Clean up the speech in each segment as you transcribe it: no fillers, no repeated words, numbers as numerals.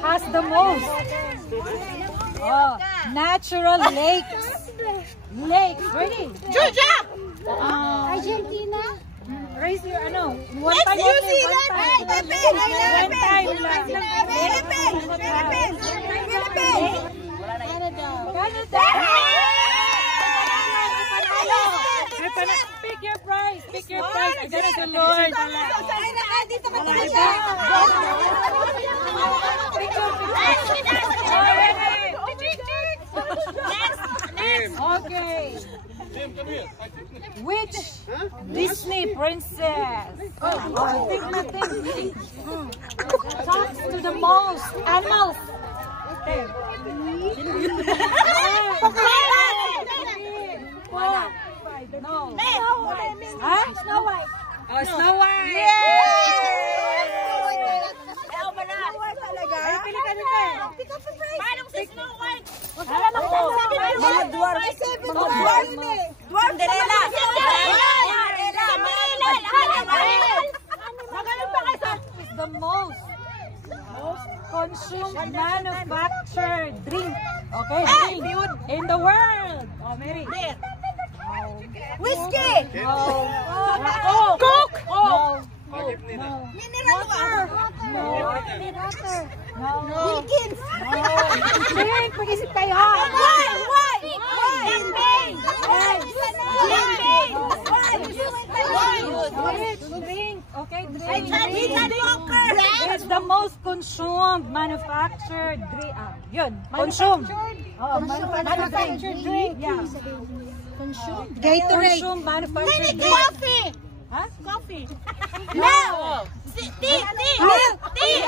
Has the most natural lakes. Ready? Georgia! Argentina. Raise your one Let's time New only, Zealand! one time. Philippines! Canada. Pick your prize. Pick your prize. I got the Lord. Okay. Which Disney princess talks to the most animals? Okay. No. Huh? Snow White. Oh, Snow White. Paano si Snow White? Mga dwarf. Cinderella! Is the most consumed manufactured drink. Okay, drink in the world. Oh, Mary. Whiskey! No. Coke! No. Mineral water! No. No. Wilkins! Drink, pag-isip kayo. Wine! Drink. Okay, Drink! It's the most consumed manufactured drink. Yun, consumed. Manufactured drink. Yeah. Gatorade! Consumed manufactured drink. Coffee! Huh? Coffee! No! Tea! Tea!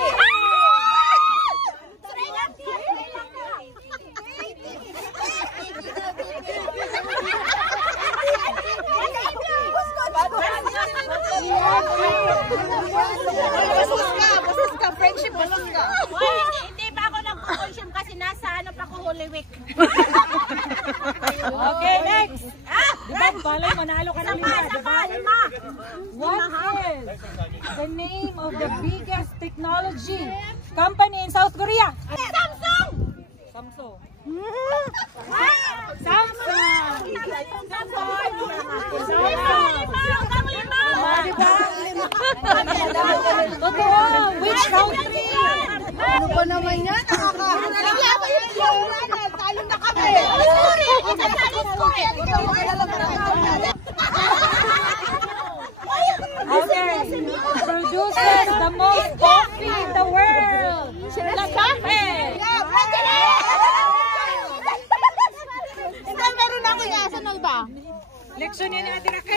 Basus ka, friendship, basus ka. Hindi pa ako nag-consume kasi nasa pa ko Holy Week. Okay, next. Diba, balay, manalo ka na Liwa, diba? What is the name of the biggest technology company in South Korea? Samsung! Samsung. Totoo! Which country? Ano ba naman yan? Nakakahalaga ba yung flow? Talo na kami! Okay. Produces the most coffee in the world. The coffee! Hindi, meron ako yan. Saan ba? Leksyon yan natin ako.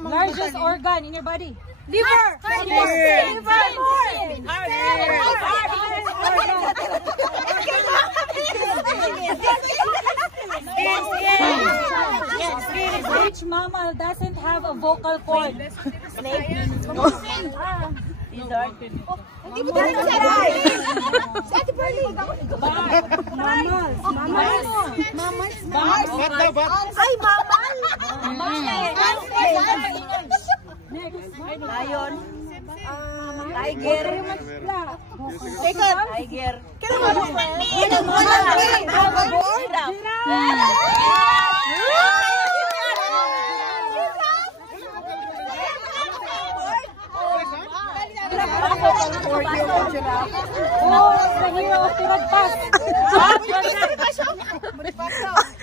Largest organ in your body. Liver! Which mammal doesn't have a vocal cord? Snake. Lizard. Hindi mo tayo saray. Si Ate Pearlie. Mammals. Ay, mammal. Next. Lion. Tiger. Tiger.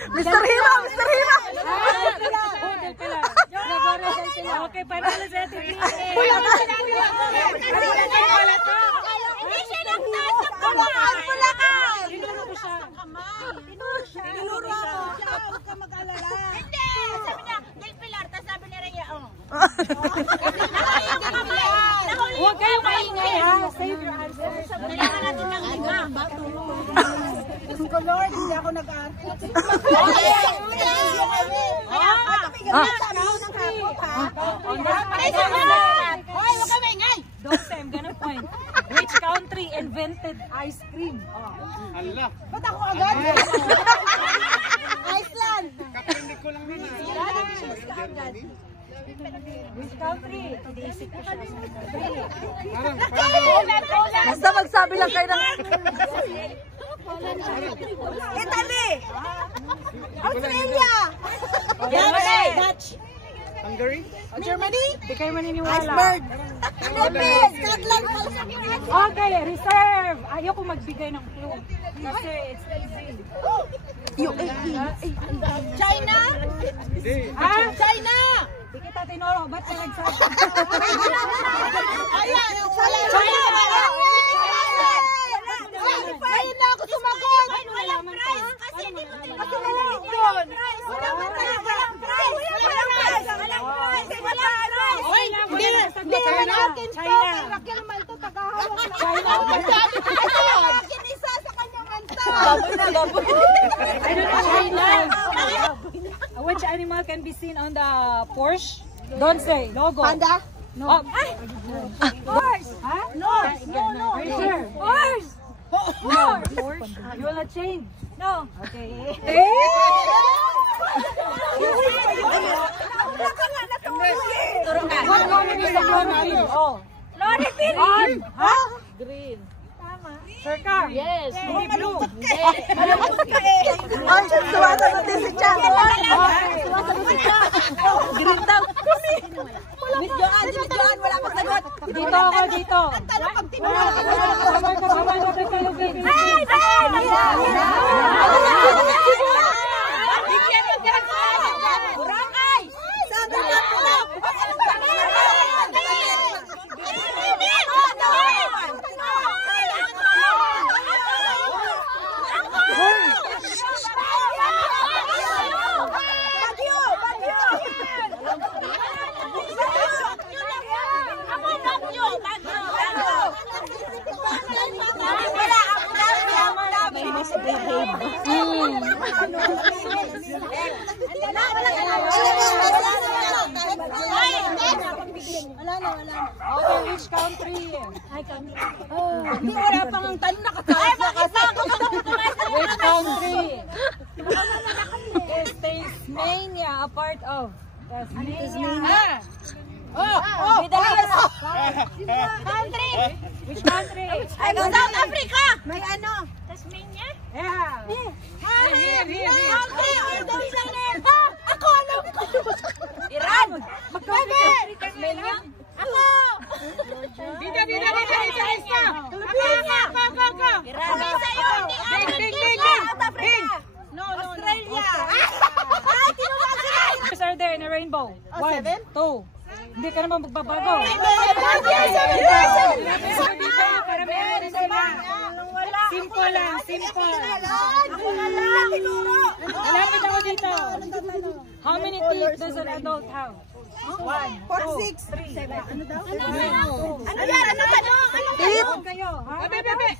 Mr. Hero! Okay, panalo sa atin. Hindi siya nagtaas sa Bulacan! Bulacan! Tinuro ko siya. Tinuro ako. Huwag ka mag-alala. Hindi! Sabi niya, Del Pilar, tapos sabi ni Rhea, Don't say I'm gonna point. Which country invented ice cream? Allah. Ba't ako agad? Iceland. Kapindi ko lang na. Which country? Iniisip ko siya. Basta magsabi lang kayo ng... Italy. Australia. Dutch. Hungary? Germany. Hindi kayo maniniwala. Iceberg. Philippines. Scotland. Okay, reserve. Ayoko magbigay ng clue. Kasi it's easy. China. Ha? China. Di kita tinuro. Ba't ka nagsabi? Ayan. China. Ayun na ako sumagot. Walang prize. Kasi hindi mo tinuro doon. Walang prize. Walang prize. Walang prize. Walang prize. Walang prize. Hindi naman akin to. Kay Raquel Malto, tagahawak na. China. Akin isa sa kanyang anta. I don't know China. Which animal can be seen on the Porsche? Don't say. Logo. Panda? No. Horse. Huh? No. Are you sure? Horse. Porsche. You will not change? No. Okay. What comment is the country? Oh. Lori Pili. On. Huh? Green. Sure car? Yes. Hindi blue. Malungkot ka eh. Ay, sumasagot din si Chan. Sumasagot si Chan. Green daw. Miss Joanne, wala pang sagot. Dito ako, dito. Ang tanong pag tinulungan ka na. Bawal ka talugin. Boracay! Sabi na po! Okay, which country? Hindi, wala pang ang tanong nakataas. Which country is Tasmania a part of? Tasmania. Country! Which country? South Africa! May ano? Tasmania? Yeah. Here. Country! Ako alam ko! Iran! Magkauntry Tasmania? Ako! Dito. Ako! Iran! South Africa! No. Australia! Ay, tinawag sila! Numbers are there in a rainbow. 1, 2. Hindi ka naman magbabago. Simple lang, simple. Malapit ako dito. How many teeth does an adult have? 1, 2, 3. Ano daw? Ano yan? Ano tanong? Teeth kayo, ha? 1, 2, 3.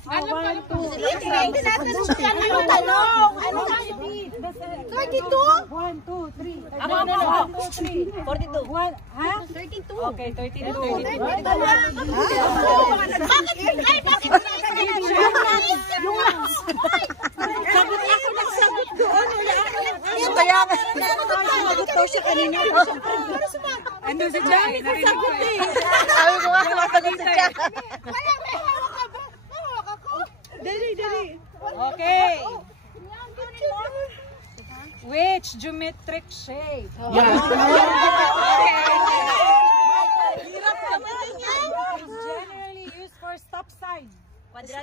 Ano tanong? Ano teeth? 32? 1, 2, 3. Ako. 1, 2, 3. 42. Ha? 32. Okay, 32. Bakit? Sagot ako nagsagot doon. Kaya Sumagot daw siya kanina. Ano si Jai? Narinig ko eh. sabi ko nga sumasagot si Chan. Wala, may hawak ka ba? May hawak ako. Dali. Okay. Which geometric shape? Is generally used for stop sign. Dito.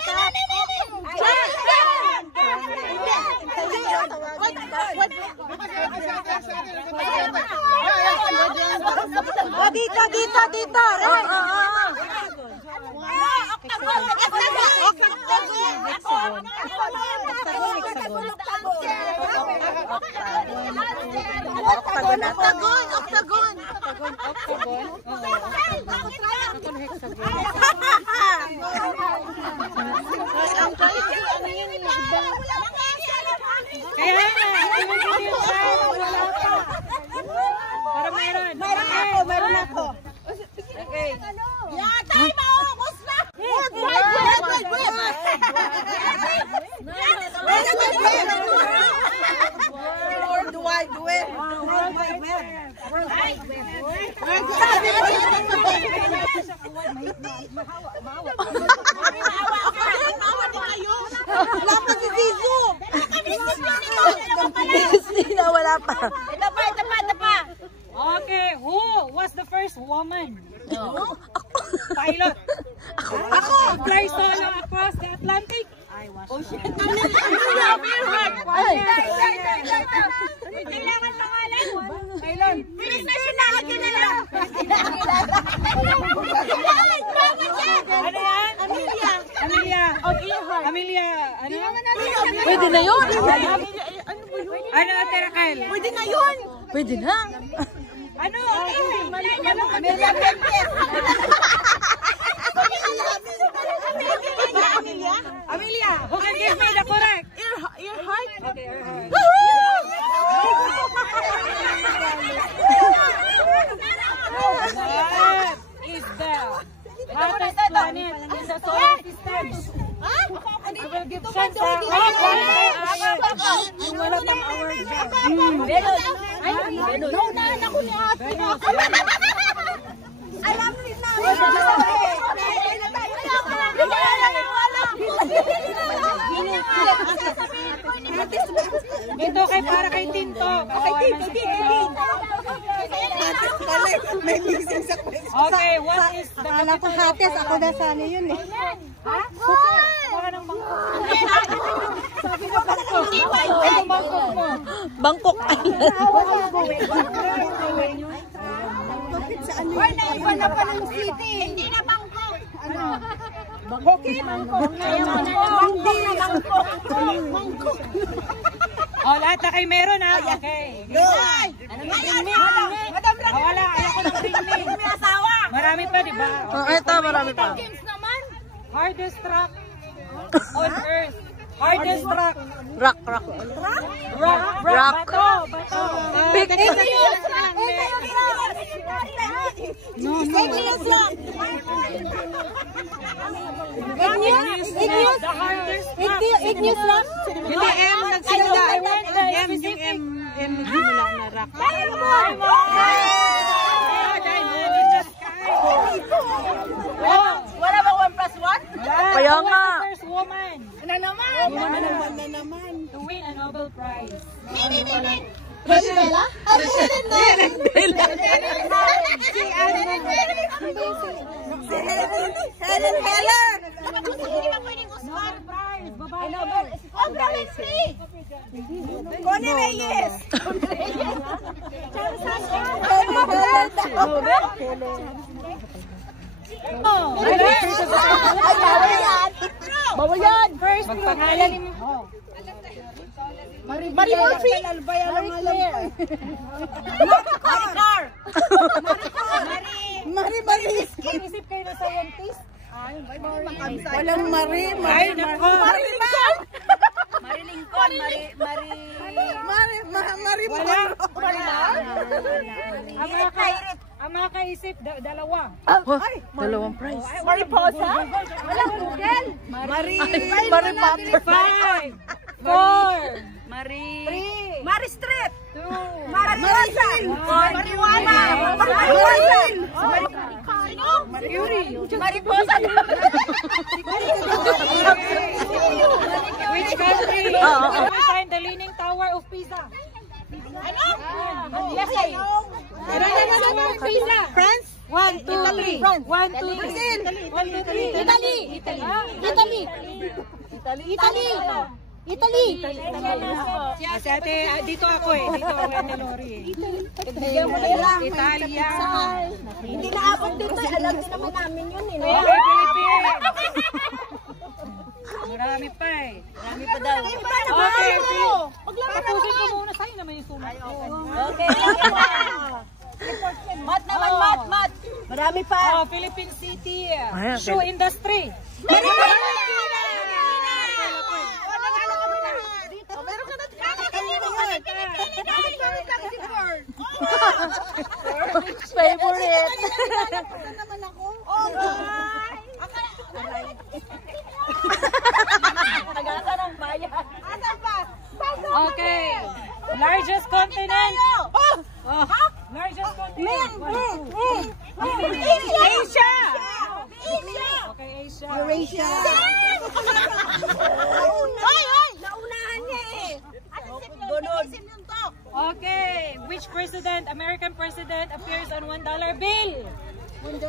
Octagon. Kaya nga. Wala pa si Zizu. Sino, wala pa. Ito pa. Okay, who was the first woman? Pilot. Ako. Fly solo across the Atlantic. I was. Oh shit. Kailangan pangalan. Kailan? National ka na lang. Ano yan? Amelia. Ano? Pwede na yun. Ano, Terakal? Pwede na yun. Pwede na. Ano? Amelia, who can give me the correct? Your heart. Okay, her heart. What is the hottest planet in the solar system? I will give chance sa yung wala pang award dyan. Naunahan ako ni ate. Alam rin namin. Ito kay para kay Tinto. May missing sa question. Okay, what is the Akala ko hates. Ako na sana yun eh. Ha? Para ng bangkok. Sabi ko bangkok. Ito bangkok mo. Bangkok. Wala na iba na pa ng city. Hindi na Bangkok. Ano? Bangkok. Hindi na Bangkok. Bangkok. Oh, lahat na kayo meron ha? Okay. Ano na Madam Lang. Wala, ayoko ng ring-ring. May asawa. Marami pa, di ba? Ito, marami pa. Games naman. Hardest rock on earth. Hardest rock. Rock. Rock. Bato. Pick. The hardest rock. Hindi, M. Nagsimula. M. Yung M. Nagsimula na rock. Wala ba 1+1? Kaya nga. First woman Ano naman? to win a Nobel Prize. Bella? Helen Keller. Hindi ba pwedeng Oscar? Prize, babae. Oprah Winfrey! Connie Reyes! Bawal yan. First magpangalan mo. Marie Murphy! Marie. Isip kayo na scientist? Walang Marie. Ay, nako. Ang mga kaisip, dalawa. Dalawang prize. Mariposa? Walang Google! Marie Potter. 5, 4, Marie Street! 2, Mariposa! Marijuana! Yuri. Mariposa! Which country? Can we find the Leaning Tower of Pisa? Ano? Yes, I know. Pisa. France? 1, 2, 3. 1, 2, 3. 1, 2, 3. Italy! Kasi ate, dito ako eh. Dito ako eh, Lori eh. Italia. Hindi naabot dito. Alam din naman namin yun eh. Okay, Philippines. Marami pa eh. Marami pa daw. Okay, tapusin ko muna sa'yo naman yung sumat ko. Okay. Mat naman, mat. Marami pa. Oh, Philippine City. Ayan, Shoe industry. Favorite. Okay. Largest continent. Largest continent. Asia! Malaysia. Hoy! Naunahan niya eh. Okay, which president, American president, appears on $1 bill? $1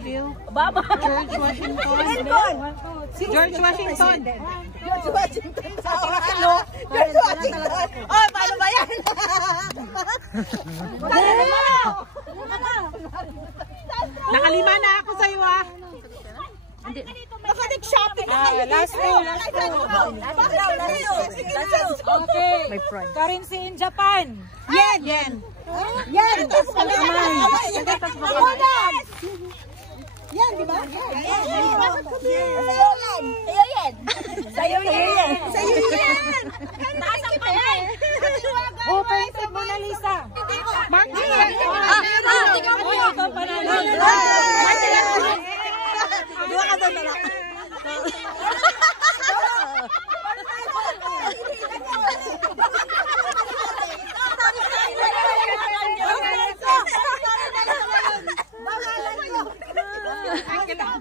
bill. Baba. George Washington. George Washington. George Washington. George Washington. Oh, paano ba yan? Nakalima na ako sa'yo ah. Baka nag-shopping na kayo. Last two. Okay, currency in Japan. Yen. Yen. Yan! Yan, di ba? Sa'yo yan! Taas ang kamay! Who painted Mona Lisa? Mark Ikaw panalo. Dua ka doon na.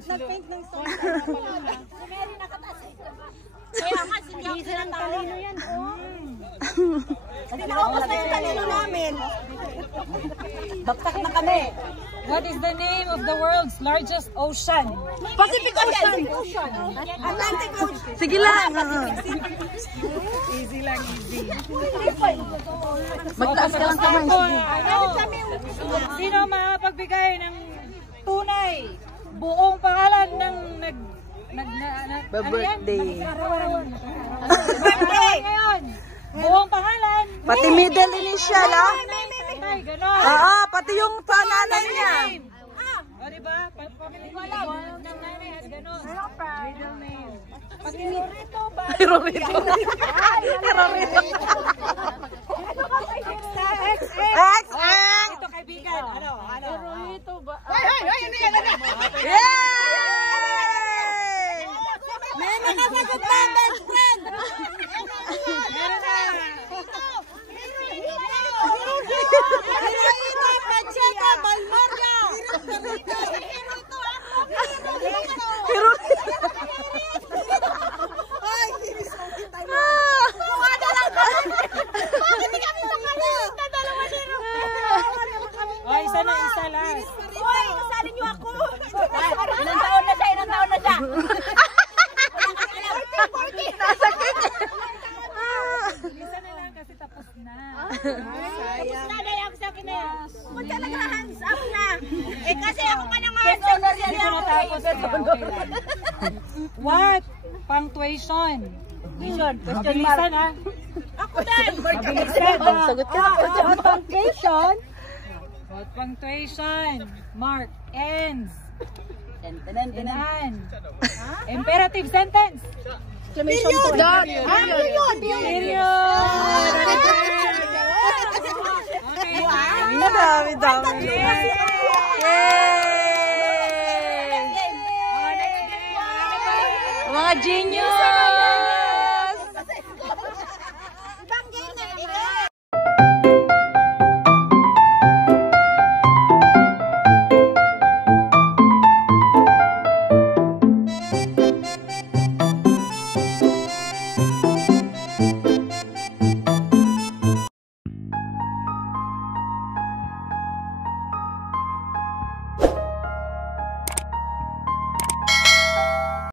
Nag-paint ng song. Kaya nga, hindi sila talino yan. Naubos na yung talino namin. Bagtak na kami. What is the name of the world's largest ocean? Pacific Ocean. Atlantic Ocean. Sige lang. Easy lang, easy. Magtaas ka lang kamay. Sino makapagbigay ng tunay buong pangalan ng Birthday. Birthday ngayon. Buong pangalan. Pati middle initial ah. Ay, ganon. Pati yung pangalan niya. O, diba? Pamilya ko alam. Ng nanay at ganon. Middle name. Pati Rito ba? Rorito. X. Ito kaibigan. Ano? Rito ba? Ano yan? Yay! May nakasagot na, best friend! Meron na. Hirohito, Pacheco, Balmoria! Ay, sinisungkit tayo. Mukha na lang kami. Hindi kami makalit na dalawa nito. O, isa last. Hoy, kasali niyo ako. Ilang taon na siya? Isa na lang kasi tapos na. Tapos na, dahil ako sa akin na yan. Kung talaga hands up na. Eh kasi ako pa nang hands up na Hindi ko natapos na. Okay lang. What? Punctuation. Question ha? Ako din. Sagot ka na. Punctuation. What punctuation? Mark. Ends. In an. Imperative sentence. Period. Period. Okay. Madami-dami. Yay! Mga genius!